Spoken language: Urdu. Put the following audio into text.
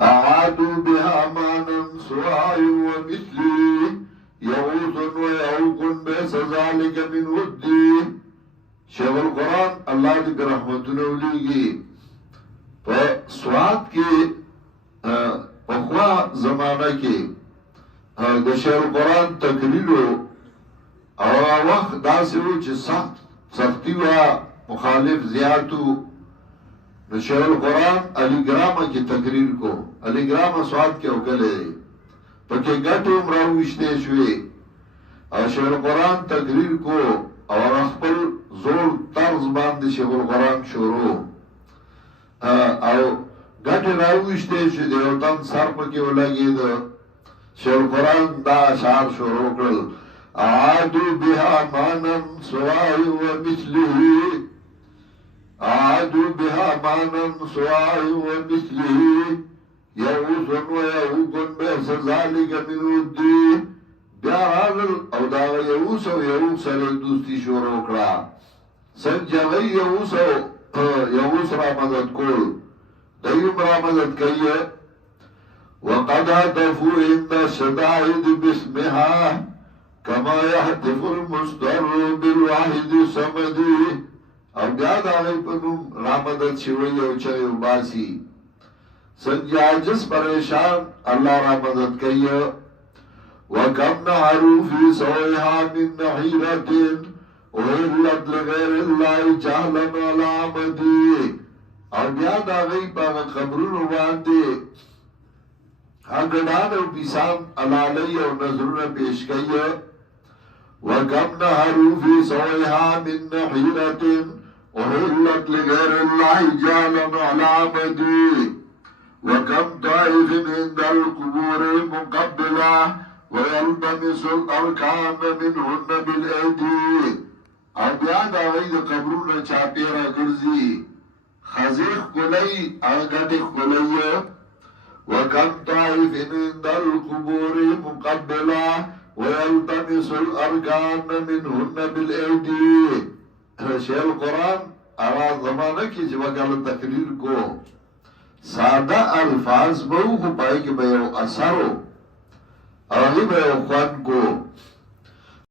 أعادوا بها مانا سواء ومثلي يغوث ويعوق بئس ذلك من ودي. شیخ القرآن اللہ دی برحمتونه ولیږي په سواد کې پخوا زمانه کې د شیخ القرآن تقریرو او وخت داسې و چې سختی و مخالف زیاتو. د شیخ القرآن علی ګرامه کې تقریر کو، علی ګرامه سواد کې وکړی پکې ګټې هم راویشتې شوې او شیخ القرآن تقریر کو او خپل زور طرز باندې شیخ القرآن شروع او ګټې راویشتې شوې د یو تن سر پکې ولګېد. شیخ القرآن دا اشعار شروع کړل: أعادوا بها مانا سواء ومثله أعادوا بها مانا سواء ومثله يغوث ويعوق بئس ذلك من ودي. بیا راغل او دا یغوث او یعوق سره دوستی شروع کړه. سنجغی یغوث را مدد کول دیم را مدد کوي. وقد هتفوا عند الشدائد باسمها كما يهتف المستر بالواحد الصمد. او بیا دا غي په نوم را مدد شوی او چې وباسي. سنجاجس پریشان الله را مدد کوي. وكم نهروا في سويها من نحيرة أهلت لغير الله جهلا على عمدي. او بیا دا غي په قبرونو باندې اګدان او بیسان علالی او نظرونه پیش کوي. وكم نهروا في سويها من نحيرة أهلت لغير الله جهلا على عمدي. وكم طائف عند القبور مقبلة ويلتمس الأركان منهن بالأيدي. او بیا دا غي د قبرونو چاپیره ګرځي خزیخ کلی اغټ کلی. وكم طائف عند القبور مقبلة ويلتمس الأركان منهن بالأيدي. شیخ القرآن آغاز زمانه کی چې وکاله تقریر کو ساده الفاظ به خو پای کې به یو اثر او هغه به یو خوان کو.